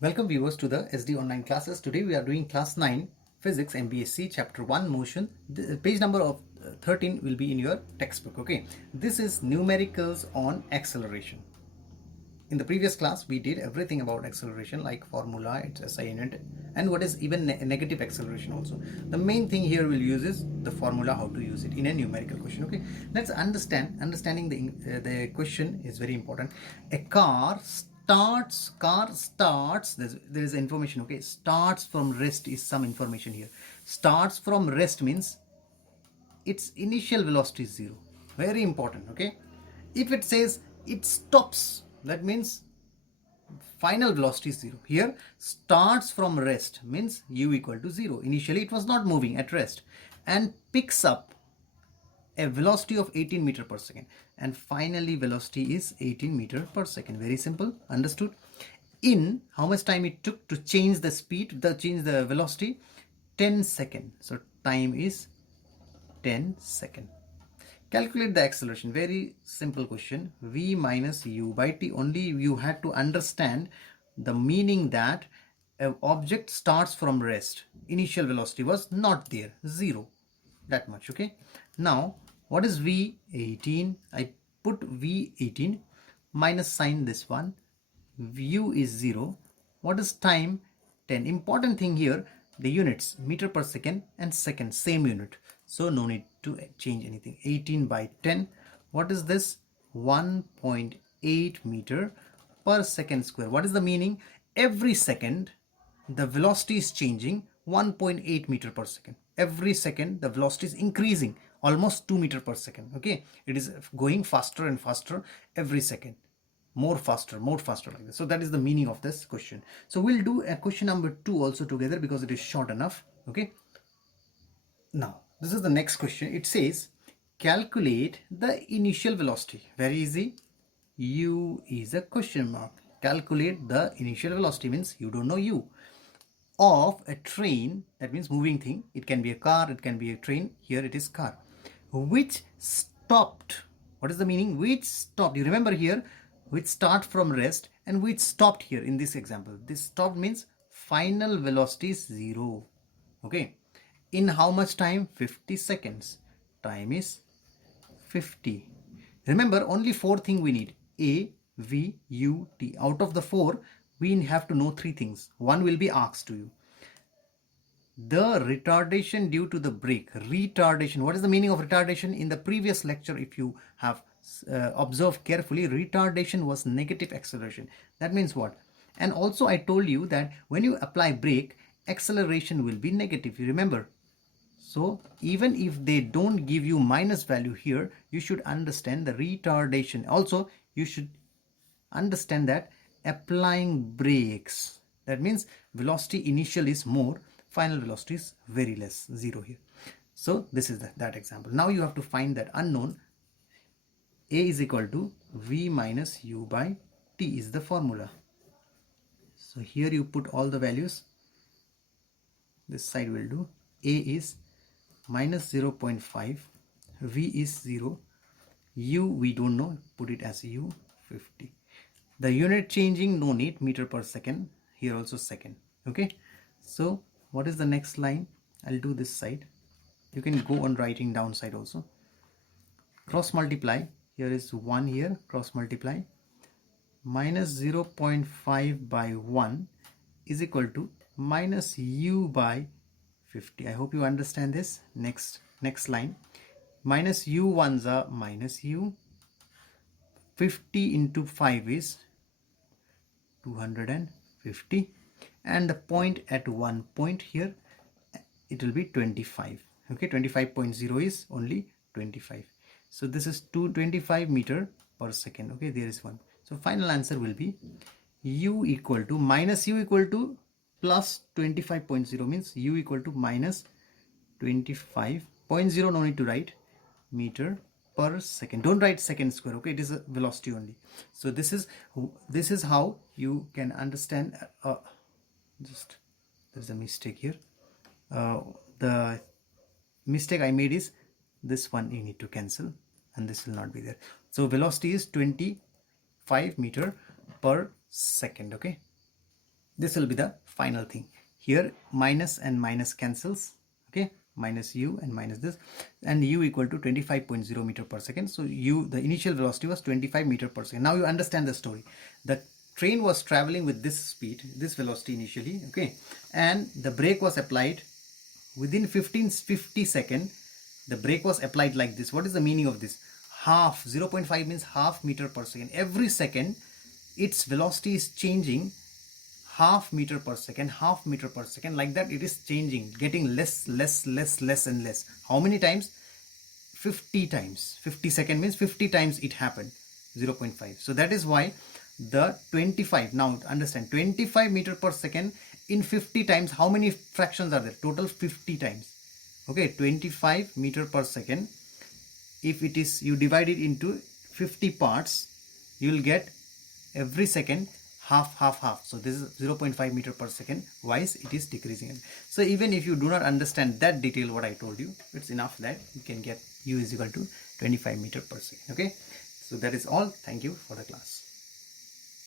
Welcome viewers to the SD online classes. Today we are doing class 9 physics MBSC chapter 1 motion. The page number of 13 will be in your textbook. Okay, this is numericals on acceleration. In the previous class we did everything about acceleration, like formula, its SI unit, and what is even negative acceleration also. The main thing here we'll use is the formula, how to use it in a numerical question. Okay, let's understanding the question is very important. A car starts, there is information. Okay, starts from rest is some information here. Starts from rest means its initial velocity is 0. Very important. Okay, if it says it stops, that means final velocity is 0. Here starts from rest means u equal to 0. Initially it was not moving at rest and picks up a velocity of 18 meter per second, and finally velocity is 18 meter per second. Very simple, understood. In how much time it took to change the speed, change the velocity? 10 seconds. So time is 10 seconds. Calculate the acceleration. Very simple question. V minus u by t. Only you had to understand the meaning that an object starts from rest. Initial velocity was not there, 0. That much. Okay. Now what is V18? I put V18 minus sign this one. U is 0. What is time? 10. Important thing here, the units meter per second and second, same unit, so no need to change anything. 18 by 10, what is this? 1.8 meter per second square. What is the meaning? Every second the velocity is changing 1.8 meter per second. Every second the velocity is increasing almost 2 meter per second. Okay, it is going faster and faster every second, more faster like this. So that is the meaning of this question. So we'll do a question number 2 also together because it is short enough. Okay, now this is the next question. It says calculate the initial velocity. Very easy. U is a question mark. Calculate the initial velocity means you don't know u of a train. That means moving thing. It can be a car, it can be a train. Here it is car, which stopped. What is the meaning? Which stopped. You remember here, which start from rest and which stopped here in this example. This stopped means final velocity is 0. Okay, in how much time? 50 seconds. Time is 50. Remember, only 4 things we need: A, V, U, T. Out of the 4 we have to know 3 things. One will be asked to you. The retardation due to the brake. Retardation. What is the meaning of retardation? In the previous lecture, if you have observed carefully, retardation was negative acceleration. That means what? And also I told you that when you apply brake, acceleration will be negative. You remember? So even if they don't give you minus value here, you should understand the retardation. Also, you should understand that applying brakes, that means velocity initial is more, final velocity is very less, 0 here. So this is that example. Now you have to find that unknown. A is equal to V minus U by T is the formula. So here you put all the values. This side will do. A is minus 0.5, V is 0, U we don't know, put it as U, 50. The unit changing, no need, meter per second, here also second. Okay, so what is the next line? I'll do this side. You can go on writing down side also. Cross multiply, here is 1 here, cross multiply, minus 0.5 by 1 is equal to minus U by 50. I hope you understand this. Next line, minus U ones are minus U. 50 into 5 is 250, and the point at 1 point here, it will be 25. Okay, 25.0 is only 25. So this is 225 meter per second. Okay, there is 1. So final answer will be U equal to minus U equal to plus 25.0 means U equal to minus 25.0. No need to write, meter per second. Don't write second square. Okay, it is a velocity only. So this is how you can understand. Just there's a mistake here. The mistake I made is this one you need to cancel, and this will not be there. So velocity is 25 meter per second. Okay, This will be the final thing. Here minus and minus cancels, okay, minus u and minus this, and u equal to 25.0 meter per second. So u, the initial velocity was 25 meter per second. Now you understand the story. The train was traveling with this speed, this velocity initially, okay, and the brake was applied within 50 seconds. The brake was applied like this. What is the meaning of this? Half, 0.5 means half meter per second. Every second its velocity is changing half meter per second, half meter per second, like that it is changing, getting less and less. How many times? 50 times. 50 second means 50 times it happened, 0.5. So that is why the 25, now understand, 25 meter per second in 50 times, how many fractions are there? Total 50 times. Okay, 25 meter per second, if it is, you divide it into 50 parts, you will get every second half. So this is 0.5 meter per second wise it is decreasing. So even if you do not understand that detail what I told you, it's enough that you can get u is equal to 25 meter per second. Okay, so that is all. Thank you for the class.